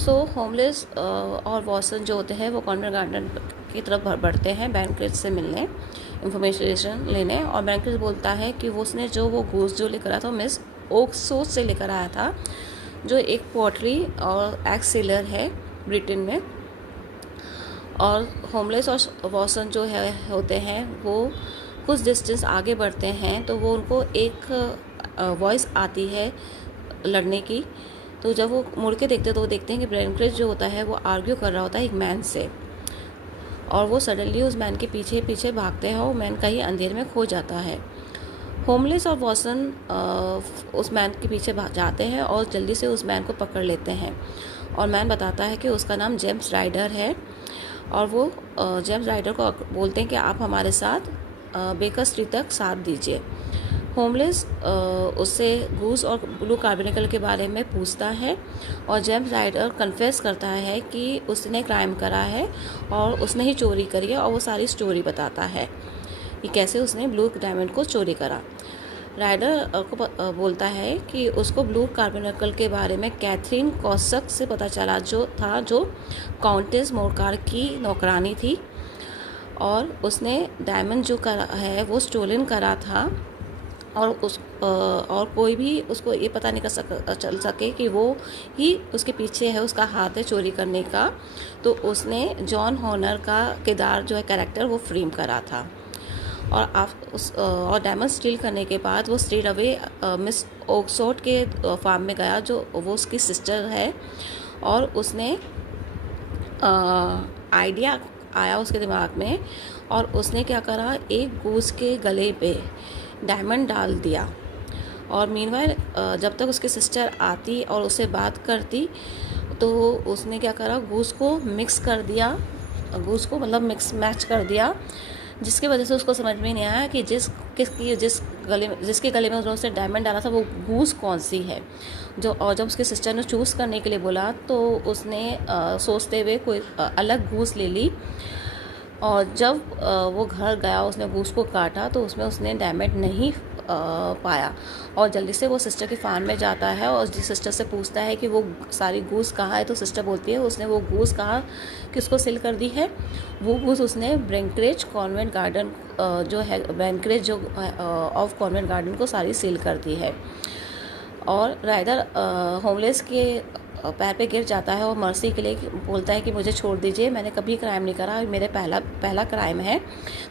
सो homeless और Watson जो होते हैं वो कॉन्वेंट गार्डन की तरफ बढ़ते हैं बैंक्रेज से मिलने, इंफॉर्मेशन लेने। और बैंक्रेज बोलता है कि वो उसने जो वो गूस जो लेकर आया था मिस ओक्सोस से लेकर आया था, जो एक पॉटरी और एक्स सेलर है ब्रिटेन में। और होमलेस और वॉटसन जो है होते हैं वो कुछ डिस्टेंस आगे बढ़ते हैं तो वो उनको एक वॉइस आती है लड़ने की। तो जब वो मुड़ के देखते हैं तो वो देखते हैं कि बैंक्रेज जो होता है वो आर्ग्यू कर रहा होता है एक मैन से, और वो सडनली उस मैन के पीछे पीछे भागते हैं और मैन कहीं अंधेरे में खो जाता है। होमलेस और वॉटसन उस मैन के पीछे जाते हैं और जल्दी से उस मैन को पकड़ लेते हैं। और मैन बताता है कि उसका नाम जेम्स राइडर है, और वो जेम्स राइडर को बोलते हैं कि आप हमारे साथ बेकर स्ट्रीट तक साथ दीजिए। होमलेस उससे गूस और ब्लू कार्बोनेकल के बारे में पूछता है, और जेम्स राइडर कन्फेस करता है कि उसने क्राइम करा है और उसने ही चोरी करी है, और वो सारी स्टोरी बताता है कि कैसे उसने ब्लू डायमंड को चोरी करा। राइडर को बोलता है कि उसको ब्लू कार्बोनेकल के बारे में कैथरीन कॉसक से पता चला, जो काउंटेस मोरकार की नौकरानी थी, और उसने डायमंड जो करा है वो स्टोलन करा था, और कोई भी उसको ये पता नहीं चल सके कि वो ही उसके पीछे है, उसका हाथ है चोरी करने का। तो उसने जॉन हॉनर का किरदार जो है कैरेक्टर वो फ्रेम करा था। और डायमंड स्टील करने के बाद वो स्ट्रेट अवे मिस ओक्सफोर्ड के फार्म में गया, जो वो उसकी सिस्टर है। और उसने आइडिया आया उसके दिमाग में, और उसने क्या करा, एक गूस के गले पे डायमंड डाल दिया। और मीनवाइल जब तक उसकी सिस्टर आती और उससे बात करती, तो उसने क्या करा, गूस को मिक्स कर दिया, गूस को मतलब मिक्स मैच कर दिया, जिसकी वजह से उसको समझ में नहीं आया कि जिसके गले में उसने डायमंड डाला था वो गूस कौन सी है। और जब उसकी सिस्टर ने चूज़ करने के लिए बोला तो उसने सोचते हुए कोई अलग गूस ले ली। और जब वो घर गया उसने गूस को काटा तो उसमें उसने डैमेज नहीं पाया, और जल्दी से वो सिस्टर की फार्म में जाता है और जिस सिस्टर से पूछता है कि वो सारी गूस कहाँ है, तो सिस्टर बोलती है उसने वो गूस कहाँ किसको सेल कर दी है। वो गूस उसने बैंक्रेज कॉन्वेंट गार्डन जो है बैंक्रेज जो ऑफ कॉन्वेंट गार्डन को सारी सेल कर दी है। और राइडर होमलेस के पैर पे गिर जाता है और मर्सी के लिए बोलता है कि मुझे छोड़ दीजिए, मैंने कभी क्राइम नहीं करा, मेरे पहला क्राइम है,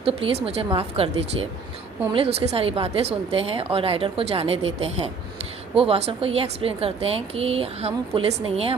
तो प्लीज़ मुझे माफ़ कर दीजिए। होमलेस उसकी सारी बातें सुनते हैं और राइडर को जाने देते हैं। वो वासन को ये एक्सप्लेन करते हैं कि हम पुलिस नहीं हैं,